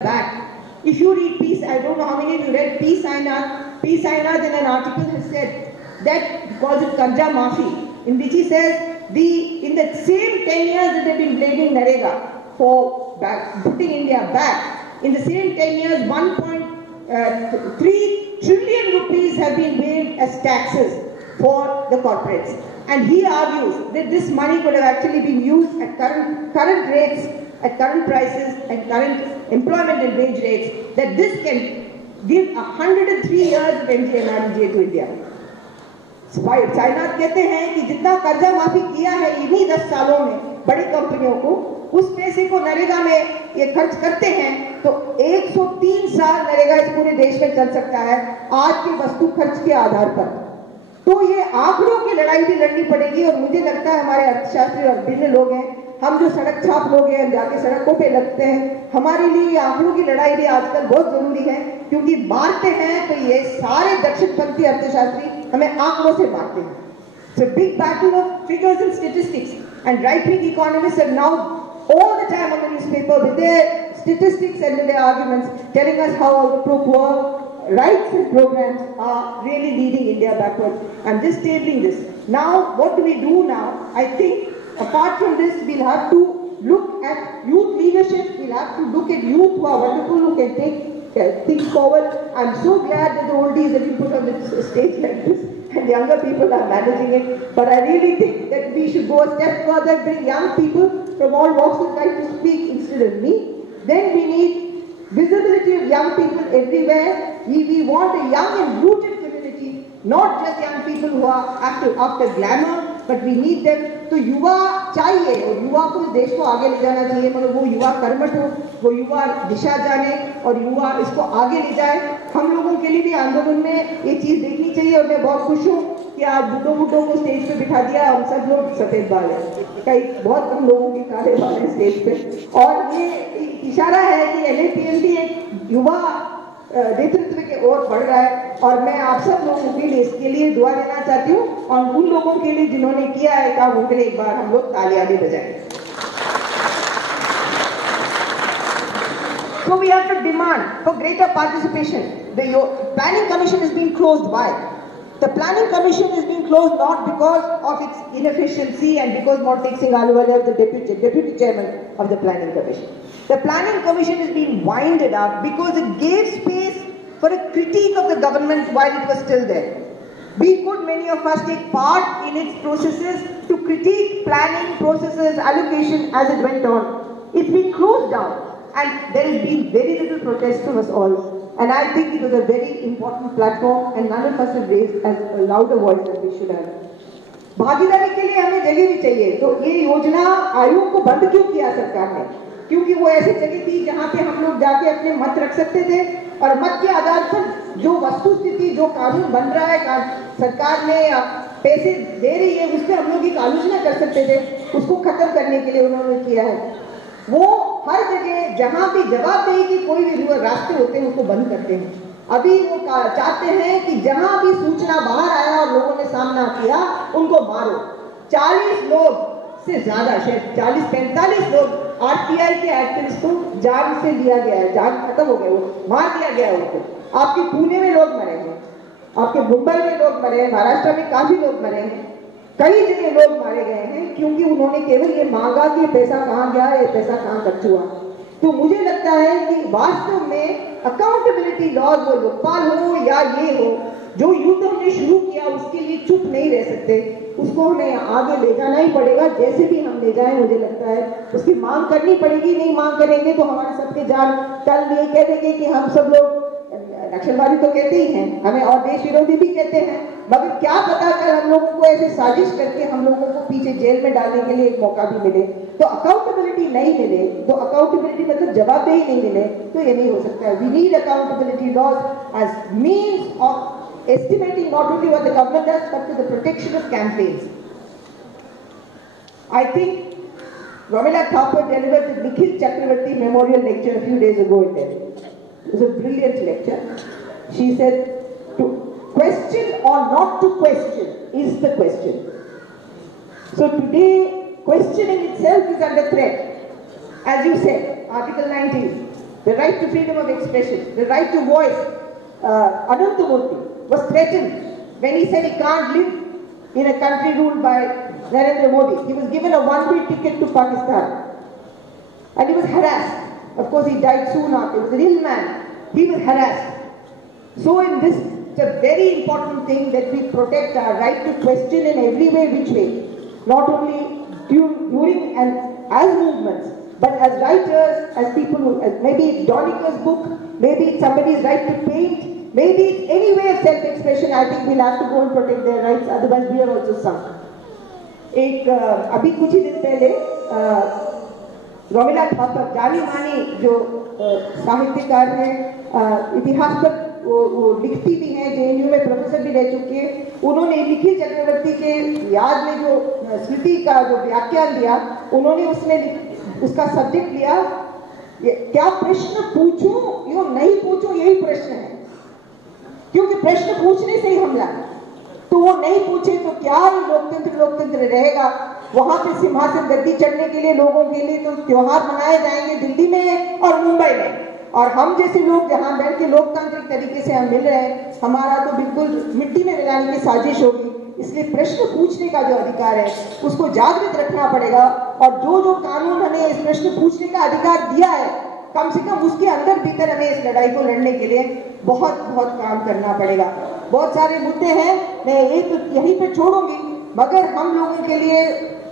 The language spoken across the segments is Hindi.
back. If you read Peace, I don't know how many of you read Peace Sainath. Peace Sainath in an article has said that, he calls it Karja Maafi, in which he says in the same 10 years that they've been blaming Narega for putting India back, in the same 10 years 1.3 trillion rupees have been waived as taxes for the corporates. And he argues that this money could have actually been used at current rates, at current prices and current employment and wage rates, that this can give 103 years of MGNREGA to India. Sainath कहते हैं कि जितना कर्जा माफी किया है इन्हीं 10 सालों में बड़ी कंपनियों को, उस पैसे को नरेगा में ये खर्च करते हैं तो 103 साल नरेगा इस पूरे देश में चल सकता है आज के वस्तु खर्च के आधार पर। तो ये आंकड़ों की लड़ाई भी लड़नी पड़ेगी। और मुझे लगता है हमारे अर्थशास्त्री और भिन्न लोग हैं, हम जो सड़क छाप लोग हैं, जाके सड़कों पे लगते हैं, हमारे लिए आंकड़ों की लड़ाई भी आजकल बहुत जरूरी है, क्योंकि मारते हैं तो ये सारे दक्षिणपंथी अर्थशास्त्री हमें आंकड़ों से मारते हैं। So big battle of figures and statistics, and right-wing economists are now all the time on the newspaper with their statistics and with their arguments telling us how our poor rights and programs are really leading India backwards. I'm just tabling this. Now, what do we do now? I think apart from this, we'll have to look at youth leadership. We'll have to look at youth who are wonderful, who can take things forward. I'm so glad that the oldies that you put on the stage like this and younger people are managing it. But I really think that we should go a step further, bring young people from all walks of life to speak instead of me. Then we need visibility of young people everywhere. We want a young and rooted community, not just young people who are after glamour, but we need them. तो युवा चाहिए और युवा को इस देश को आगे ले जाना चाहिए, मगर वो युवा कर्मठ हो, वो युवा दिशा जाने और युवा इसको आगे ले जाए। हम लोगों के लिए भी आंदोलन में ये चीज़ देखनी चाहिए। और मैं बहुत खुश हूँ कि आज बुड्ढों को स्टेज पे बिठा दिया। हम सब लोग सफेद बाल हैं, कई बहुत कम लोगों के काले बाल हैं स्टेज पे, और ये इशारा है कि NLPLD एक युवा नेतृत्व के ओर बढ़ रहा है। और मैं आप सब लोगों के लिए इसके लिए दुआ देना चाहती हूँ, और उन लोगों के लिए जिन्होंने किया है काम, उनके लिए एक बार हम लोग तालियां भी बजाएं। So we have to demand for greater participation. The Planning Commission is being closed. Why? The Planning Commission is being closed not because of its inefficiency and because Montek Singh Ahluwalia is the deputy chairman of the Planning Commission. The Planning Commission is being winded up because it gave space for a critique of the government while it was still there. Many of us take part in its processes to critique planning processes, allocation as it went on. It's been closed down and there has been very little protest from us all. And I think it was a very important platform and none of us have raised as a louder voice as we should have. भागीदारी के लिए हमें जगह भी चाहिए। तो ये योजना आयोग को बंद क्यों किया सरकार ने? क्योंकि वो ऐसी जगह थी जहाँ पे हम लोग जाके अपने मत रख सकते थे, और मत के आधार पर जो वस्तु स्थिति, जो कानून बन रहा है, सरकार ने पैसे दे रही है, उस पर हम लोग एक आलोचना कर सकते थे। उसको खत्म करने के लिए उन्होंने किया है। वो हर जगह जहाँ भी जवाबदेही की कोई भी रास्ते होते हैं उसको बंद करते हैं। अभी वो चाहते हैं कि जहाँ भी सूचना बाहर आया और लोगों ने सामना किया उनको मारो। 40 लोग से ज्यादा, शायद 40-45 लोग RTI के एक्टिविस्ट को जान से लिया गया है, जान खत्म हो गया, वो मार दिया गया है उनको। आपके पुणे में लोग मरे हैं, आपके मुंबई में लोग मरे हैं, महाराष्ट्र में काफी लोग मरे हैं, कई जगह लोग मारे गए हैं क्योंकि उन्होंने केवल ये मांगा कि पैसा कहाँ गया, ये पैसा कहाँ खर्च हुआ। तो मुझे लगता है कि वास्तव में अकाउंटेबिलिटी लॉज, वो लोकपाल हो या ये हो, जो युद्ध हमने शुरू किया उसके लिए चुप नहीं रह सकते, उसको हमें आगे ले जाना ही पड़ेगा। जैसे भी हम ले जाएं, मुझे लगता है उसकी मांग करनी पड़ेगी। नहीं मांग करेंगे तो हमारे सबके जान कल ये कह देंगे कि हम सब लोग नक्सलवादी तो कहते ही हैं, हमें और देश विरोधी भी कहते हैं, मगर क्या पता कल हम लोगों को ऐसे साजिश करके हम लोगों को पीछे जेल में डालने के लिए एक मौका भी मिले। तो अकाउंटेबिलिटी नहीं मिले, तो अकाउंटेबिलिटी मतलब जवाबदेही नहीं मिले, तो ये नहीं हो सकता है। We need accountability laws as means of estimating not only what the government does but to the protection of campaigns. I think Ramila Thapar delivered the Nikhil Chakravarti Memorial Lecture a few days ago in Delhi. It was a brilliant lecture. She said, to question or not to question is the question. So today, questioning itself is under threat. As you said, Article 19. the right to freedom of expression, the right to voice. Ananthamurthy was threatened when he said he can't live in a country ruled by Narendra Modi. He was given a one-way ticket to Pakistan and he was harassed. Of course, he died soon after. He was an ill man. He was harassed. So in this, it's a very important thing that we protect our right to question in every way, which way. Not only during and as movements, but as writers, as people who, maybe it's Doniker's book, maybe it's somebody's right to paint, maybe it's any way of self-expression. I think we'll have to go and protect their rights, otherwise we are also sunk. अभी कुछ ही दिन पहले रोमिला थापर, जानी मानी जो साहित्यकार हैं, इतिहास पर वो लिखती भी हैं, JNU में प्रोफेसर भी रह चुकी है, उन्होंने निखिल चक्रवर्ती के याद में जो स्मृति का जो व्याख्यान दिया, उन्होंने उसमें उसका सब्जेक्ट लिया, क्या प्रश्न पूछूं या नहीं पूछूं, यही प्रश्न है, क्योंकि प्रश्न पूछने से ही हमला, तो वो नहीं पूछे तो क्या ही लोकतंत्र रहेगा। वहां पे सिंहासन गद्दी चढ़ने के लिए लोगों के लिए तो त्योहार मनाए जाएंगे दिल्ली में और मुंबई में, और हम जैसे लोग जहां बैठ के लोकतांत्रिक तरीके से हम मिल रहे हैं, हमारा तो बिल्कुल मिट्टी में मिलाने की साजिश होगी। इसलिए प्रश्न पूछने का जो अधिकार है उसको जागृत रखना पड़ेगा, और जो कानून हमें इस प्रश्न पूछने का अधिकार दिया है, कम से कम उसके अंदर भीतर हमें इस लड़ाई को लड़ने के लिए बहुत काम करना पड़ेगा। बहुत सारे मुद्दे हैं, मैं ये तो यहीं पे छोड़ूंगी, मगर हम लोगों के लिए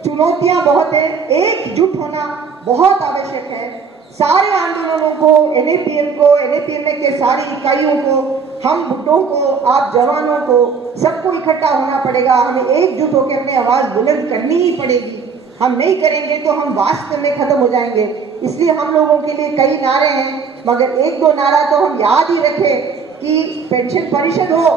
चुनौतियां बहुत है, एकजुट होना बहुत आवश्यक है। सारे आंदोलनों को, NAPM को, NAPM के सारी इकाइयों को, हम बुड्ढों को, आप जवानों को, सबको इकट्ठा होना पड़ेगा। हमें एकजुट होकर अपनी आवाज बुलंद करनी ही पड़ेगी। हम नहीं करेंगे तो हम वास्तव में खत्म हो जाएंगे। इसलिए हम लोगों के लिए कई नारे हैं, मगर एक दो नारा तो हम याद ही रखें कि पेंशन परिषद हो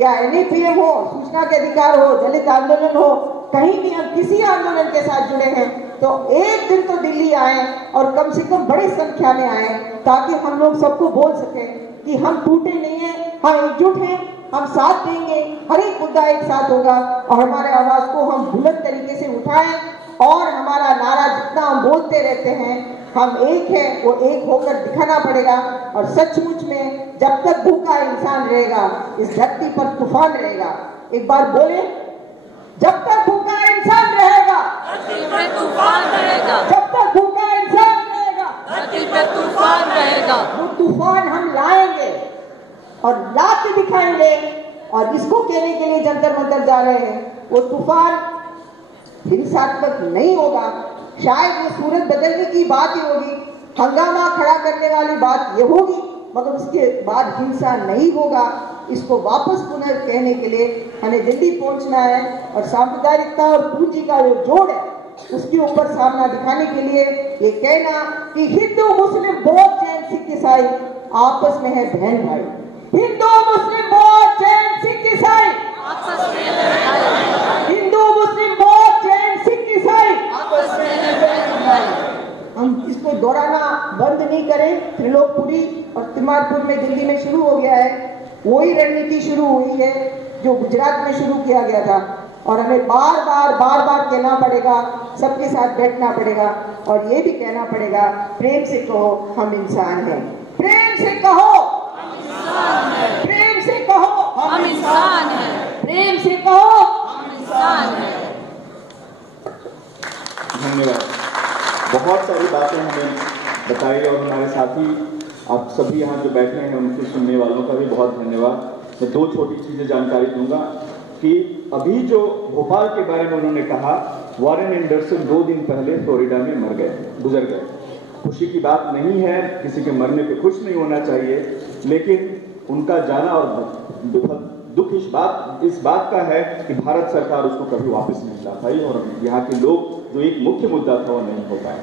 या NAPM हो, सूचना के अधिकार हो, दलित आंदोलन हो, कहीं भी हम किसी आंदोलन के साथ जुड़े हैं तो एक दिन तो दिल्ली आए और कम से कम बड़ी संख्या में आए, ताकि हम लोग सबको बोल सकें कि हम टूटे नहीं हैं, हम एकजुट हैं, हम साथ देंगे, हर एक मुद्दा एक साथ होगा, और हमारे आवाज को हम बुलंद तरीके से उठाएं, और हमारा नारा जितना हम बोलते रहते हैं, हम एक है, वो एक होकर दिखाना पड़ेगा। और सचमुच में जब तक भूखा इंसान रहेगा, इस धरती पर तूफान रहेगा। एक बार बोले, जब तक भूखा इंसान रहेगा, धरती पे तूफान रहेगा। जब तक भूखा इंसान रहेगा, धरती पे तूफान रहेगा। वो तूफान हम लाएंगे और ला के दिखाएंगे, और इसको कहने के लिए जंतर मंतर जा रहे हैं, वो तूफान हिंसात्मक नहीं होगा, शायद वो सूरत बदलने की बात ही होगी, हंगामा खड़ा करने वाली बात ये होगी, मगर उसके बाद हिंसा नहीं होगा। इसको वापस पुनः कहने के लिए हमें दिल्ली पहुंचना है, और सांप्रदायिकता और पूंजी का जो जोड़ है उसके ऊपर सामना दिखाने के लिए ये कहना कि हिंदू मुस्लिम बौद्ध जैन सिख ईसाई आपस में है बहन भाई। हिंदू मुस्लिम बौद्ध जैन सिख ईसाई आपस में है बहन भाई। हिंदू मुस्लिम बौद्ध जैन सिख ईसाई आपस में है बहन भाई। हम इसको दोहराना बंद नहीं करें। त्रिलोकपुरी और तिमारपुर में दिल्ली में शुरू हो गया है, वही रणनीति शुरू हुई है जो गुजरात में शुरू किया गया था, और हमें बार बार कहना पड़ेगा, सबके साथ बैठना पड़ेगा, और ये भी कहना पड़ेगा, प्रेम से कहो हम इंसान हैं, प्रेम से कहो हम इंसान हैं, प्रेम से कहो हम इंसान हैं, प्रेम से कहो हम इंसान हैं। धन्यवाद। बहुत सारी बातें हमें बताई, और हमारे साथी आप सभी यहाँ जो बैठे हैं उनसे सुनने वालों का भी बहुत धन्यवाद। मैं दो छोटी चीजें जानकारी दूंगा कि अभी जो भोपाल के बारे में उन्होंने कहा, वॉरेन एंडरसन 2 दिन पहले फ्लोरिडा में गुजर गए। खुशी की बात नहीं है, किसी के मरने पे खुश नहीं होना चाहिए, लेकिन उनका जाना और दुख इस बात का है कि भारत सरकार उसको कभी वापस नहीं ला पाई, और यहाँ के लोग जो एक मुख्य मुद्दा था वो नहीं हो पाया।